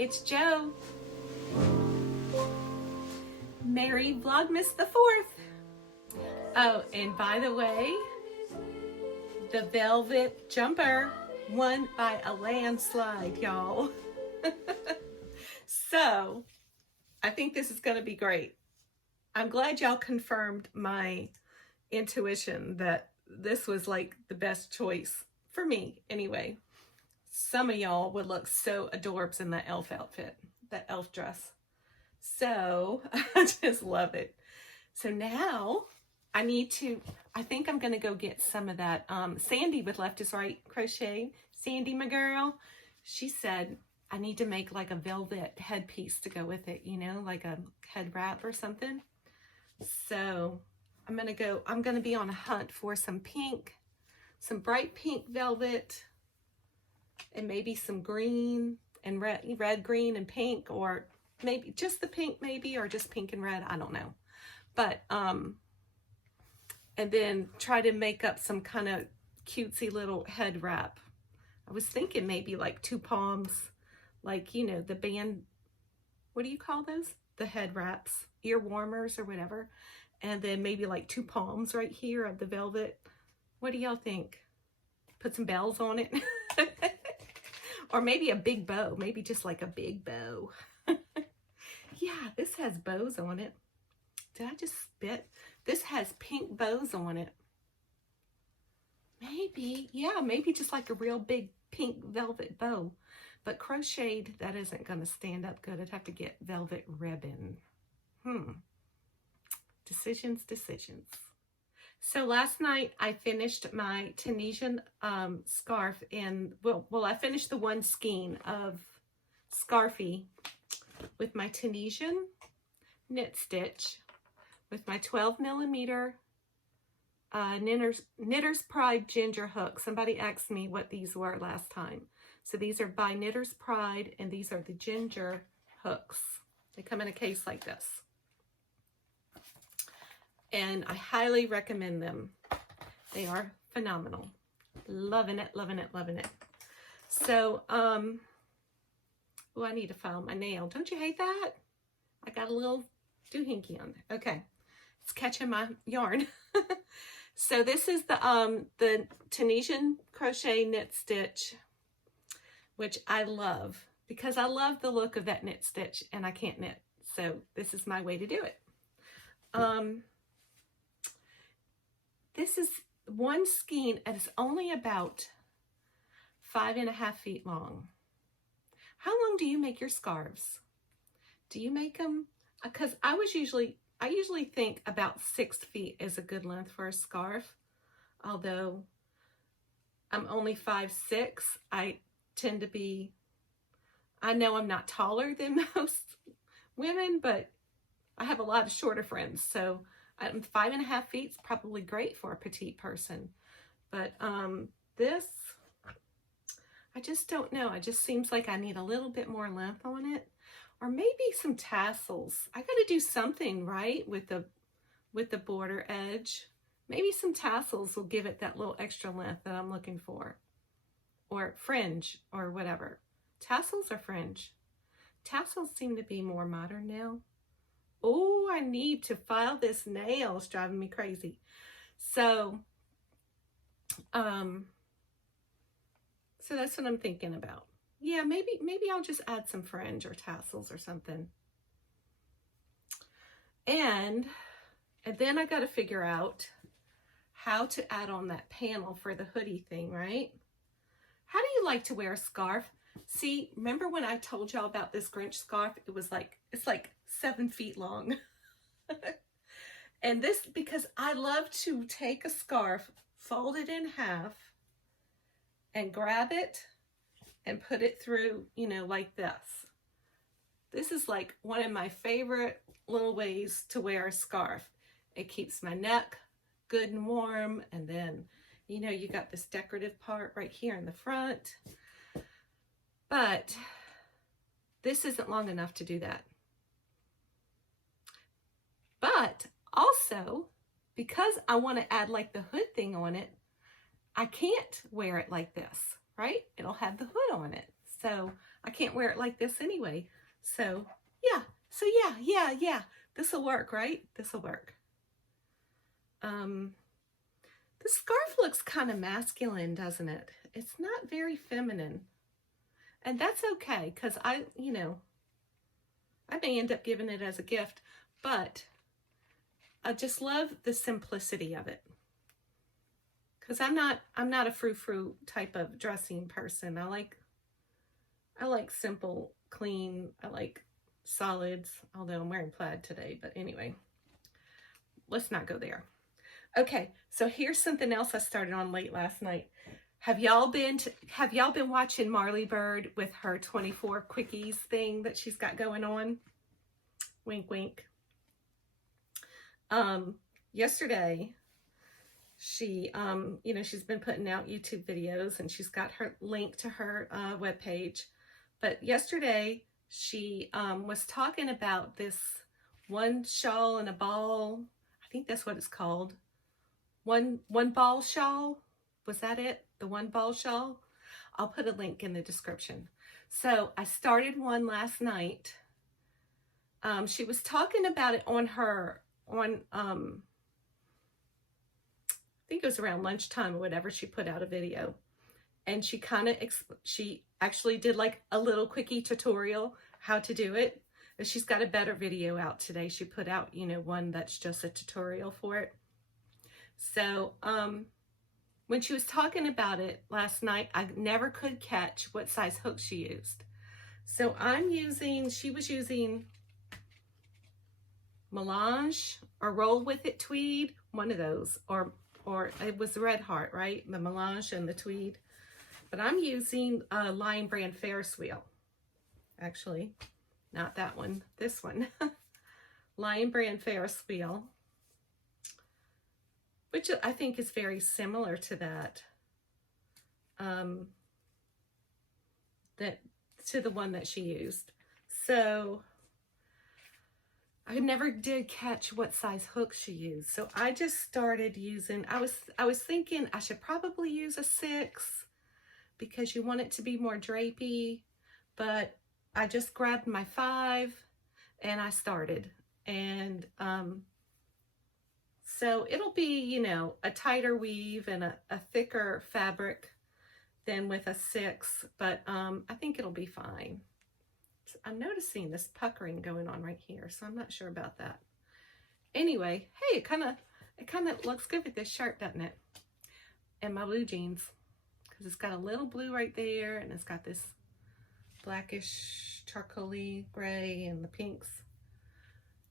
it's Jo. Merry Vlogmas the 4th. Oh, and by the way, the velvet jumper won by a landslide, y'all. So, I think this is going to be great. I'm glad y'all confirmed my intuition that this was like the best choice for me anyway. Some of y'all would look so adorbs in that elf outfit, that elf dress. So I just love it. So now I think I'm going to go get some of that. Sandy with Left is Right Crochet, Sandy, my girl, she said I need to make like a velvet headpiece to go with it, you know, like a head wrap or something. So I'm going to be on a hunt for some bright pink velvet, and maybe some green and red, green and pink, or maybe just the pink, maybe, or just pink and red. I don't know. But, and then try to make up some kind of cutesy little head wrap. I was thinking maybe like 2 palms, like, you know, the band, what do you call those? The head wraps, ear warmers or whatever. And then maybe like 2 palms right here of the velvet. What do y'all think? Put some bells on it. Or maybe a big bow, maybe just like a big bow. Yeah, this has bows on it. Did I just spit? This has pink bows on it. Maybe, yeah, maybe just like a real big pink velvet bow. But crocheted, that isn't going to stand up good. I'd have to get velvet ribbon. Decisions. So last night I finished my Tunisian scarf in, well, I finished the one skein of Scarfy with my Tunisian knit stitch with my 12mm Knitter's Pride ginger hook. Somebody asked me what these were last time. So these are by Knitter's Pride, and these are the ginger hooks. They come in a case like this. And I highly recommend them. They are phenomenal. Loving it. So, oh, I need to file my nail. Don't you hate that? I got a little doohickey on there. Okay, it's catching my yarn. So this is the Tunisian crochet knit stitch, which I love because I love the look of that knit stitch and I can't knit. So this is my way to do it. This is one skein and it's only about 5.5 feet long. How long do you make your scarves? Do you make them? Because I usually think about 6 feet is a good length for a scarf. Although I'm only 5'6", I tend to be, I know I'm not taller than most women, but I have a lot of shorter friends. So 5.5 feet is probably great for a petite person. But this, I just don't know. It just seems like I need a little bit more length on it. Or maybe some tassels. I got to do something, right, with the border edge. Maybe some tassels will give it that little extra length that I'm looking for. Or fringe, or whatever. Tassels or fringe? Tassels seem to be more modern now. Oh, I need to file this nail. It's driving me crazy. So that's what I'm thinking about. Yeah, maybe I'll just add some fringe or tassels or something. And then I got to figure out how to add on that panel for the hoodie thing, right? How do you like to wear a scarf? See, remember when I told y'all about this Grinch scarf? It's like 7 feet long. And this, because I love to take a scarf, fold it in half, and grab it and put it through, you know, like this. This is like one of my favorite little ways to wear a scarf. It keeps my neck good and warm, and then, you know, you got this decorative part right here in the front. But this isn't long enough to do that. But also, because I want to add like the hood thing on it, I can't wear it like this, right? It'll have the hood on it. So I can't wear it like this anyway. So yeah, yeah. This will work, right? This will work. The scarf looks kind of masculine, doesn't it? It's not very feminine. And that's okay, because I may end up giving it as a gift, but I just love the simplicity of it. Because I'm not a frou-frou type of dressing person. I like simple, clean, I like solids, although I'm wearing plaid today, but anyway, let's not go there. Okay, so here's something else I started on late last night. Have y'all been watching Marley Bird with her 24 quickies thing that she's got going on? Wink, wink. Yesterday, she, she's been putting out YouTube videos, and she's got her link to her webpage. But yesterday, she was talking about this one shawl and a ball. I think that's what it's called. One ball shawl. Was that it? The one ball shawl? I'll put a link in the description. So I started one last night. She was talking about it on I think it was around lunchtime or whatever. She put out a video, and she actually did like a little quickie tutorial how to do it. And she's got a better video out today. She put out, one that's just a tutorial for it. So, when she was talking about it last night, I never could catch what size hook she used. So she was using melange or roll with it tweed, one of those, or it was the Red Heart, right? The melange and the tweed. But I'm using a Lion Brand Ferris wheel. Actually, not that one, this one. Lion Brand Ferris wheel, which I think is very similar to that, to the one that she used. So I never did catch what size hook she used. So I just started using, I was thinking I should probably use a 6 because you want it to be more drapey, but I just grabbed my 5 and I started. And so it'll be, a tighter weave and a thicker fabric than with a 6, but I think it'll be fine. I'm noticing this puckering going on right here, so I'm not sure about that. Anyway, hey, it kind of looks good with this shirt, doesn't it? And my blue jeans, because it's got a little blue right there, and it's got this blackish charcoaly gray and the pinks.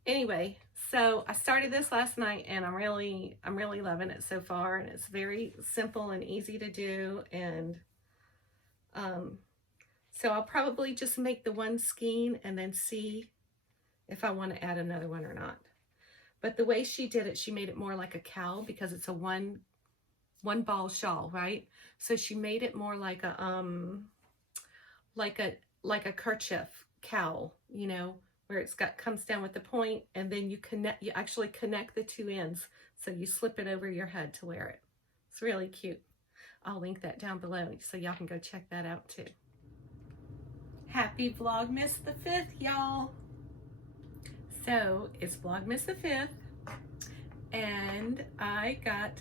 Anyway, so I started this last night, and I'm really loving it so far, and it's very simple and easy to do. And so I'll probably just make the one skein and then see if I want to add another one or not. But the way she did it, she made it more like a cowl because it's a one ball shawl, right? So she made it more like a kerchief cowl, where comes down with the point, and then you actually connect the two ends, so you slip it over your head to wear it. It's really cute. I'll link that down below so y'all can go check that out too. Happy Vlogmas the 5th, y'all. So it's Vlogmas the 5th, and I got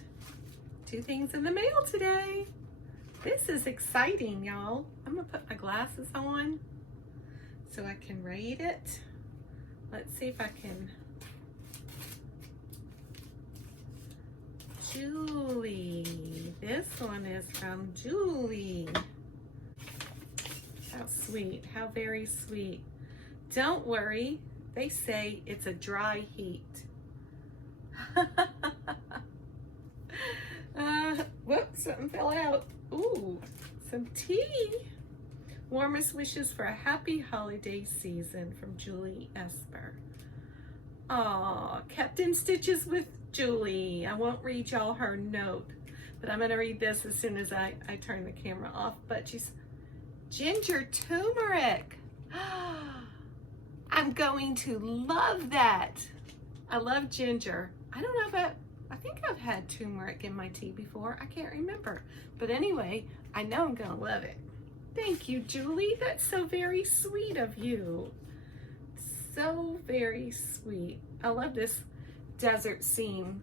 2 things in the mail today. This is exciting, y'all. I'm gonna put my glasses on so I can read it. Let's see if I can. Julie. This one is from Julie. How sweet. How very sweet. Don't worry. They say it's a dry heat. Whoops, something fell out. Ooh, some tea. Warmest wishes for a happy holiday season from Julie Esper. Aw, kept in stitches with Julie. I won't read y'all her note, but I'm going to read this as soon as I turn the camera off. But she's ginger turmeric. I'm going to love that. I love ginger. I don't know if I think I've had turmeric in my tea before. I can't remember. But anyway, I know I'm going to love it. Thank you, Julie. That's so very sweet of you. So very sweet. I love this desert scene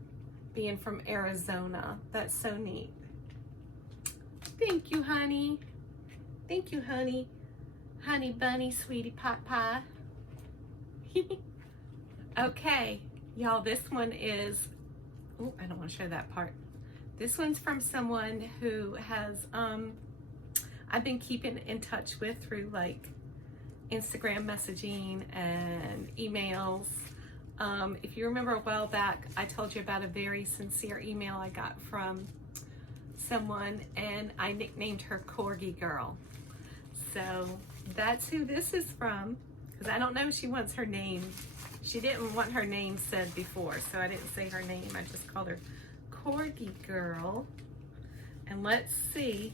being from Arizona. That's so neat. Thank you, honey. Thank you, honey. Honey bunny, sweetie pot pie. Okay, y'all, this one is, oh, I don't want to show that part. This one's from someone who has, I've been keeping in touch with through like Instagram messaging and emails. If you remember a while back, I told you about a very sincere email I got from someone, and I nicknamed her Corgi Girl. So that's who this is from, because I don't know if she wants her name. She didn't want her name said before, so I didn't say her name. I just called her Corgi Girl. And let's see.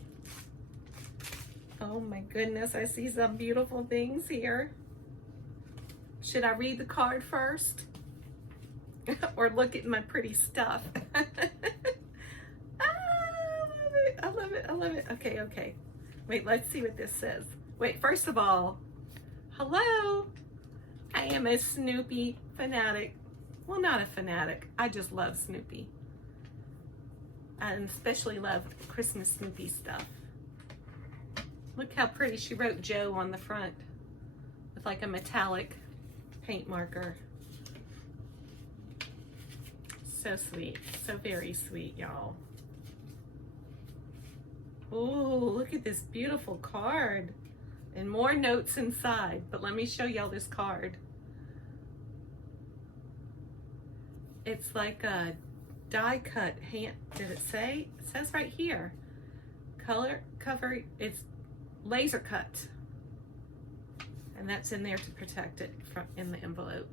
Oh my goodness, I see some beautiful things here. Should I read the card first? Or look at my pretty stuff? I love it, I love it, I love it. Okay, okay. Wait, let's see what this says. Wait, first of all, hello. I am a Snoopy fanatic. Well, not a fanatic. I just love Snoopy. I especially love Christmas Snoopy stuff. Look how pretty she wrote Joe on the front with like a metallic paint marker. So sweet. So very sweet, y'all. Oh, look at this beautiful card. And more notes inside, but let me show y'all this card. It's like a die cut hand, did it say? It says right here. Color, cover, it's laser cut. And that's in there to protect it from in the envelope.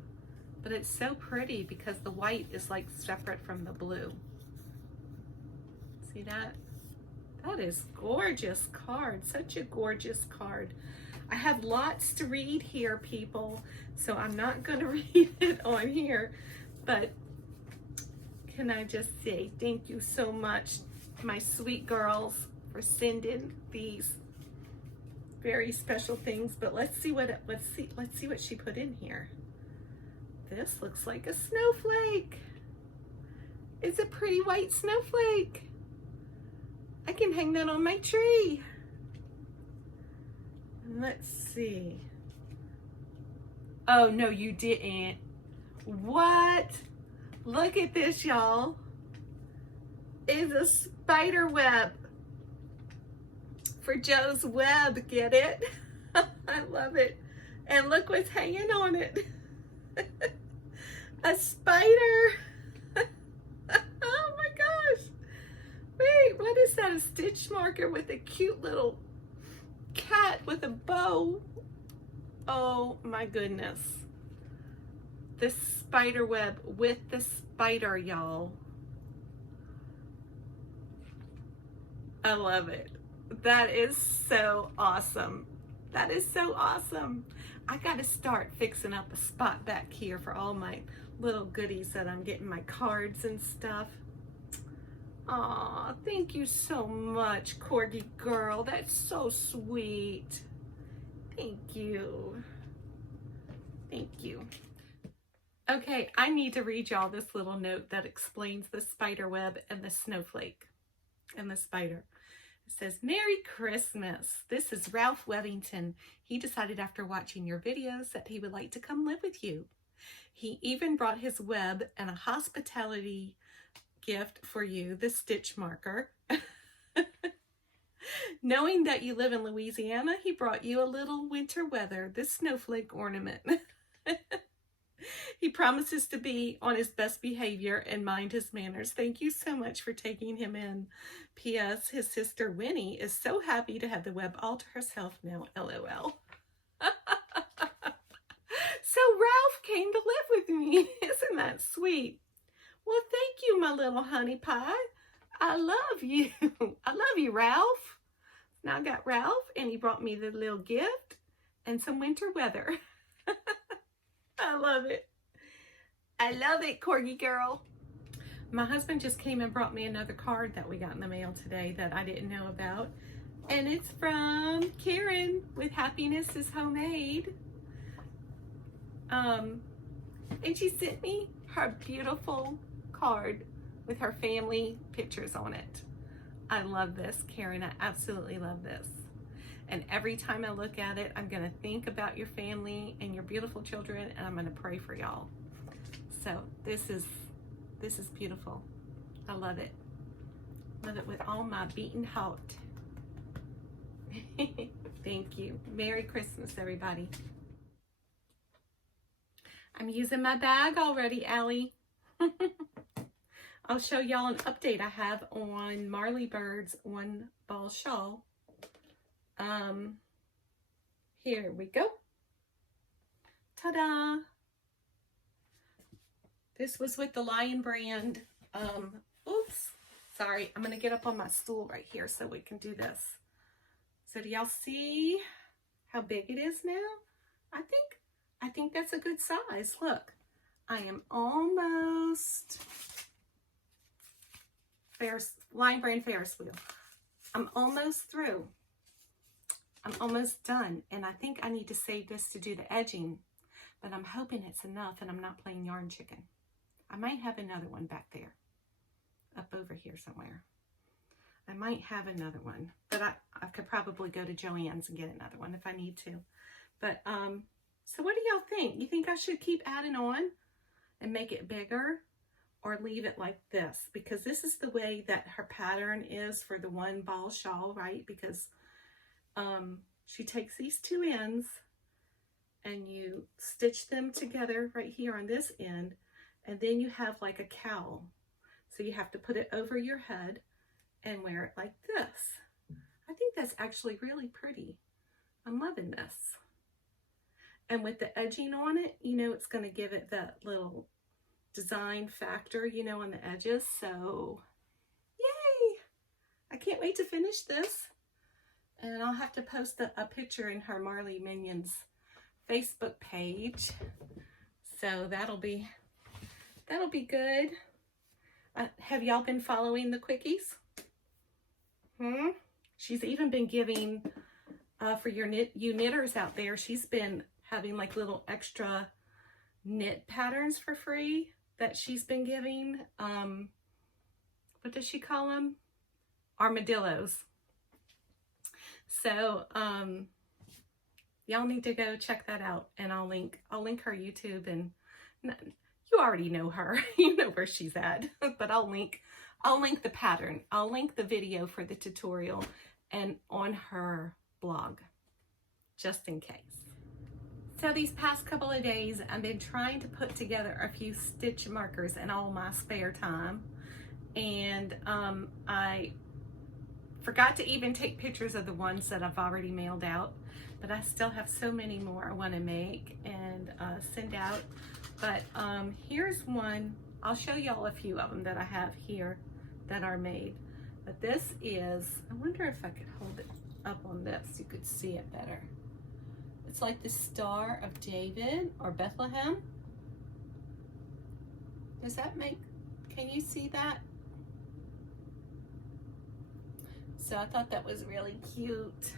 But it's so pretty because the white is like separate from the blue. See that? That is gorgeous card, such a gorgeous card. I have lots to read here, people, so I'm not going to read it on here, but can I just say thank you so much, my sweet girls, for sending these very special things. But let's see what she put in here. This looks like a snowflake. It's a pretty white snowflake. I can hang that on my tree. Let's see. Oh, no, you didn't. What? Look at this, y'all. It's a spider web for Joe's web. Get it? I love it. And look what's hanging on it. A spider. Oh my gosh. Wait, what is that? A stitch marker with a cute little cat with a bow. Oh my goodness. This spider web with the spider, y'all. I love it. That is so awesome. That is so awesome. I gotta start fixing up a spot back here for all my little goodies that I'm getting, my cards and stuff. Aw, thank you so much, Corgi Girl. That's so sweet. Thank you. Thank you. Okay, I need to read y'all this little note that explains the spider web and the snowflake and the spider. It says, Merry Christmas. This is Ralph Wevington. He decided after watching your videos that he would like to come live with you. He even brought his web and a hospitality gift for you, the stitch marker. Knowing that you live in Louisiana, he brought you a little winter weather, this snowflake ornament. He promises to be on his best behavior and mind his manners. Thank you so much for taking him in. P.S. His sister Winnie is so happy to have the web all to herself now. LOL. So Ralph came to live with me. Isn't that sweet? Well, thank you, my little honey pie. I love you. I love you, Ralph. Now I got Ralph, and he brought me the little gift and some winter weather. I love it. I love it, Corgi Girl. My husband just came and brought me another card that we got in the mail today that I didn't know about. And it's from Karen with Happiness is Homemade. And she sent me her beautiful card with her family pictures on it. I love this, Karen. I absolutely love this. And every time I look at it, I'm gonna think about your family and your beautiful children, and I'm gonna pray for y'all. So this is beautiful. I love it. Love it with all my beating heart. Thank you. Merry Christmas, everybody. I'm using my bag already, Allie. I'll show y'all an update I have on Marley Bird's one ball shawl. Here we go. Ta-da! This was with the Lion brand. Oops, sorry. I'm gonna get up on my stool right here so we can do this. So do y'all see how big it is now? I think that's a good size. Look, I am almost Lion brand Ferris wheel. I'm almost through. I'm almost done, and I think I need to save this to do the edging, but I'm hoping it's enough and I'm not playing yarn chicken. I might have another one back there, up over here somewhere. I might have another one, but I could probably go to Joann's and get another one if I need to. But, so what do y'all think? You think I should keep adding on and make it bigger, or leave it like this? Because this is the way that her pattern is for the one ball shawl, right? Because she takes these two ends and you stitch them together right here on this end, and then you have like a cowl. So you have to put it over your head and wear it like this. I think that's actually really pretty. I'm loving this. And with the edging on it, you know, it's going to give it that little design factor, you know, on the edges. So, yay! I can't wait to finish this. And I'll have to post a picture in her Marley Minions Facebook page. So that'll be good. Have y'all been following the quickies? She's even been giving, for you knitters out there, she's been having like little extra knit patterns for free that she's been giving. What does she call them? Armadillos. So y'all need to go check that out, and I'll link her YouTube, and you already know her. You know where she's at. But I'll link the pattern. I'll link the video for the tutorial and on her blog, just in case. So these past couple of days, I've been trying to put together a few stitch markers in all my spare time. And I forgot to even take pictures of the ones that I've already mailed out, but I still have so many more I want to make and send out. But here's one. I'll show y'all a few of them that I have here that are made. But this is, I wonder if I could hold it up on this, you could see it better. It's like the Star of David or Bethlehem. Does that make, can you see that? So I thought that was really cute.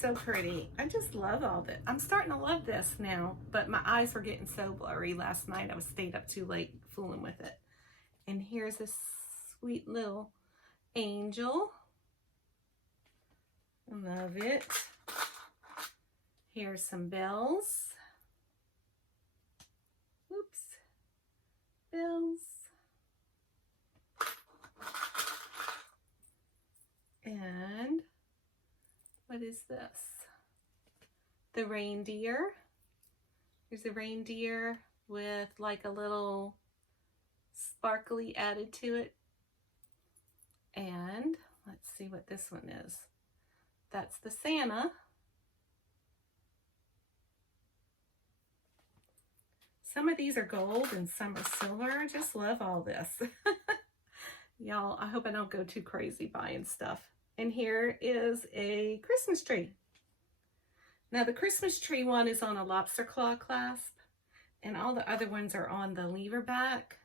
So pretty. I just love all this. I'm starting to love this now, but my eyes were getting so blurry last night. I was stayed up too late fooling with it. And here's this sweet little angel. Love it. Here's some bells. Oops. Bells. And what is this? The reindeer. There's a reindeer with like a little sparkly added to it. And let's see what this one is. That's the Santa. Some of these are gold and some are silver. I just love all this. Y'all, I hope I don't go too crazy buying stuff. And here is a Christmas tree. Now the Christmas tree one is on a lobster claw clasp, and all the other ones are on the lever back.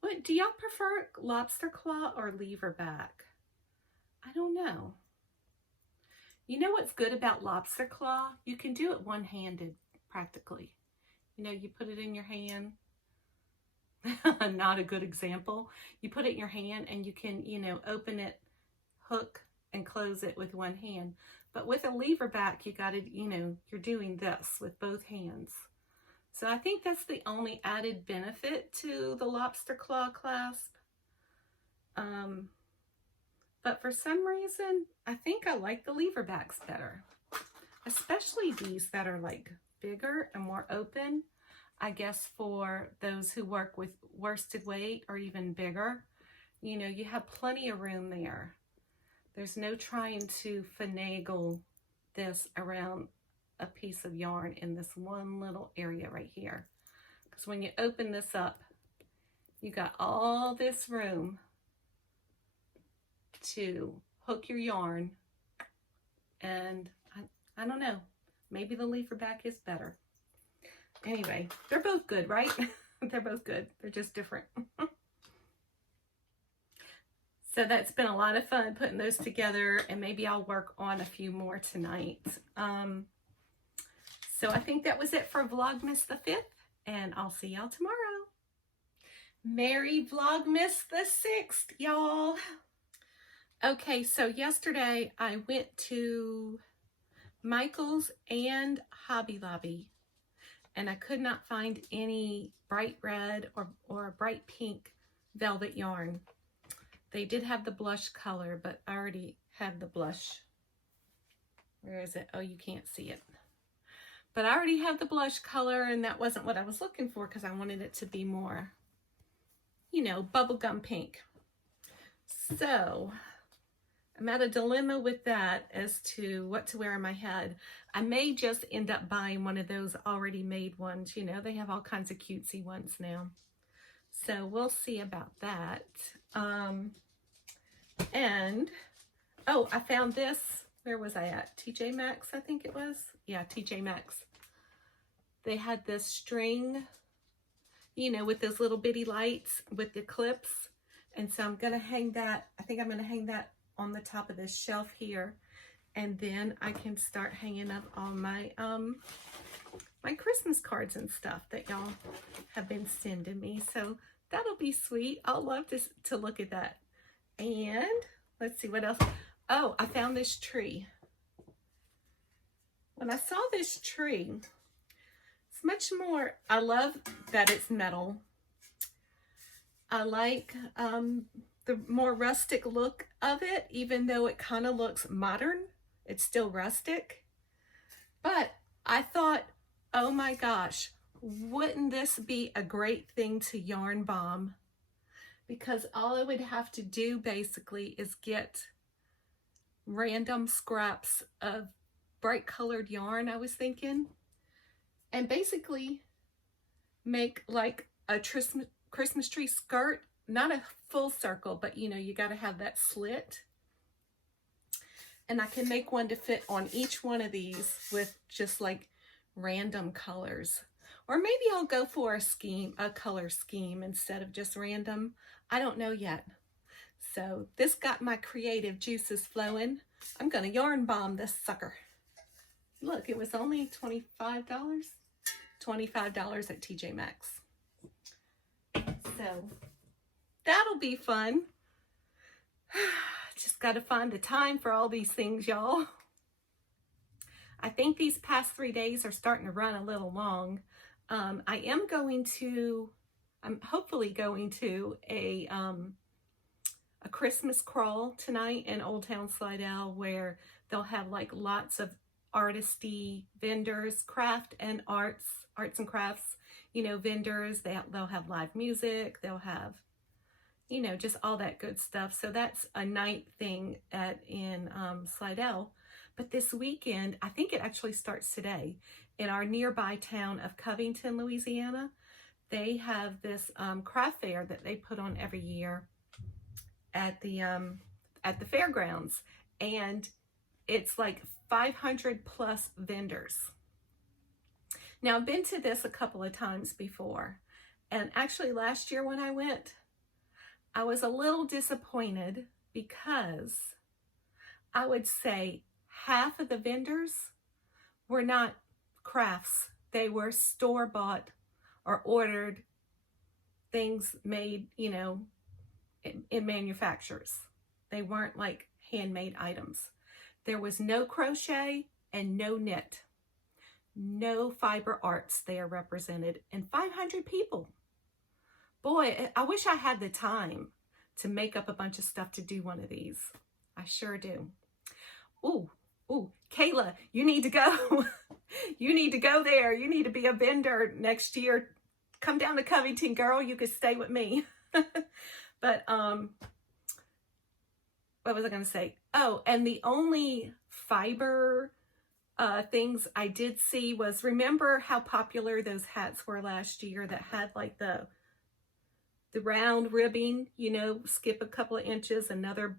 What do y'all prefer, lobster claw or lever back? I don't know. You know what's good about lobster claw? You can do it one-handed practically. You know, you put it in your hand. Not a good example. You put it in your hand and you can, you know, open it, hook, and close it with one hand. But with a lever back, you got to, you know, you're doing this with both hands. So I think that's the only added benefit to the lobster claw clasp. But for some reason, I think I like the lever backs better, especially these that are like bigger and more open. I guess for those who work with worsted weight or even bigger, you know, you have plenty of room there. There's no trying to finagle this around a piece of yarn in this one little area right here. Because when you open this up, you got all this room to hook your yarn. And I don't know, maybe the lever back is better. Anyway, they're both good, right? They're both good. They're just different. So that's been a lot of fun putting those together, and maybe I'll work on a few more tonight. So I think that was it for Vlogmas the 5th, and I'll see y'all tomorrow. Merry Vlogmas the 6th, y'all. Okay, so yesterday I went to Michael's and Hobby Lobby, and I could not find any bright red or bright pink velvet yarn. They did have the blush color, but I already had the blush. Where is it? Oh, you can't see it. But I already have the blush color, and that wasn't what I was looking for because I wanted it to be more, you know, bubblegum pink. So I'm at a dilemma with that as to what to wear on my head. I may just end up buying one of those already made ones. You know, they have all kinds of cutesy ones now. So we'll see about that. And, oh, I found this. Where was I at? TJ Maxx, I think it was. Yeah, TJ Maxx. They had this string, you know, with those little bitty lights with the clips. And so I'm going to hang that. I think I'm going to hang that on the top of this shelf here. And then I can start hanging up all my, my Christmas cards and stuff that y'all have been sending me. So that'll be sweet. I'll love to look at that. And let's see what else. Oh, I found this tree. When I saw this tree, it's much more, I love that it's metal. I like the more rustic look of it, even though it kind of looks modern. It's still rustic. But I thought, oh my gosh, wouldn't this be a great thing to yarn bomb? Because all I would have to do basically is get random scraps of bright colored yarn, I was thinking, and basically make like a Christmas tree skirt, not a full circle, but you know, you got to have that slit. And I can make one to fit on each one of these with just like random colors. Or maybe I'll go for a color scheme instead of just random. I don't know yet. So this got my creative juices flowing. I'm going to yarn bomb this sucker. Look, it was only $25. $25 at TJ Maxx. So that'll be fun. Just got to find the time for all these things, y'all. I think these past 3 days are starting to run a little long. I'm hopefully going to a Christmas crawl tonight in Old Town Slidell, where they'll have like lots of artisty vendors, craft and arts and crafts, you know, vendors. They'll have live music. They'll have, you know, just all that good stuff. So that's a night thing in Slidell. But this weekend, I think it actually starts today, in our nearby town of Covington, Louisiana, they have this craft fair that they put on every year at the fairgrounds, and it's like 500 plus vendors. Now, I've been to this a couple of times before, and actually last year when I went, I was a little disappointed because I would say half of the vendors were not crafts. They were store-bought or ordered things made, you know, in manufacturers. They weren't like handmade items. There was no crochet and no knit. No fiber arts there represented, and 500 people. Boy, I wish I had the time to make up a bunch of stuff to do one of these. I sure do. Ooh, Kayla, you need to go. You need to go there. You need to be a vendor next year. Come down to Covington, girl. You could stay with me. But, what was I going to say? Oh, and the only fiber things I did see was, remember how popular those hats were last year that had like the round ribbing, you know, skip a couple of inches, another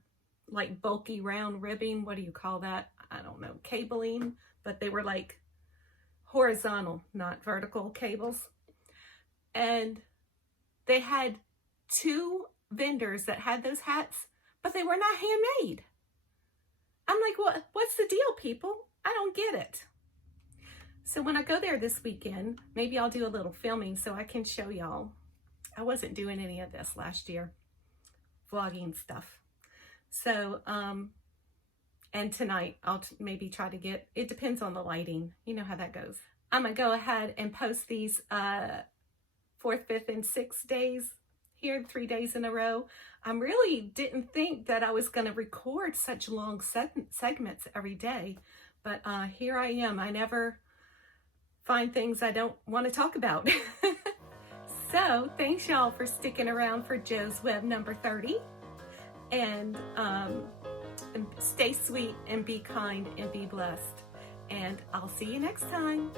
like bulky round ribbing. What do you call that? I don't know, cabling, but they were like horizontal, not vertical cables. And they had 2 vendors that had those hats, but they were not handmade. I'm like, what's the deal, people? I don't get it. So when I go there this weekend, maybe I'll do a little filming so I can show y'all. I wasn't doing any of this last year, vlogging stuff. So, and tonight I'll maybe try to get, it depends on the lighting. You know how that goes. I'm gonna go ahead and post these 4th, 5th, and 6th days here, 3 days in a row. I really didn't think that I was gonna record such long segments every day, but here I am. I never find things I don't want to talk about. So thanks y'all for sticking around for Joe's Web number 30. And stay sweet and be kind and be blessed. And I'll see you next time.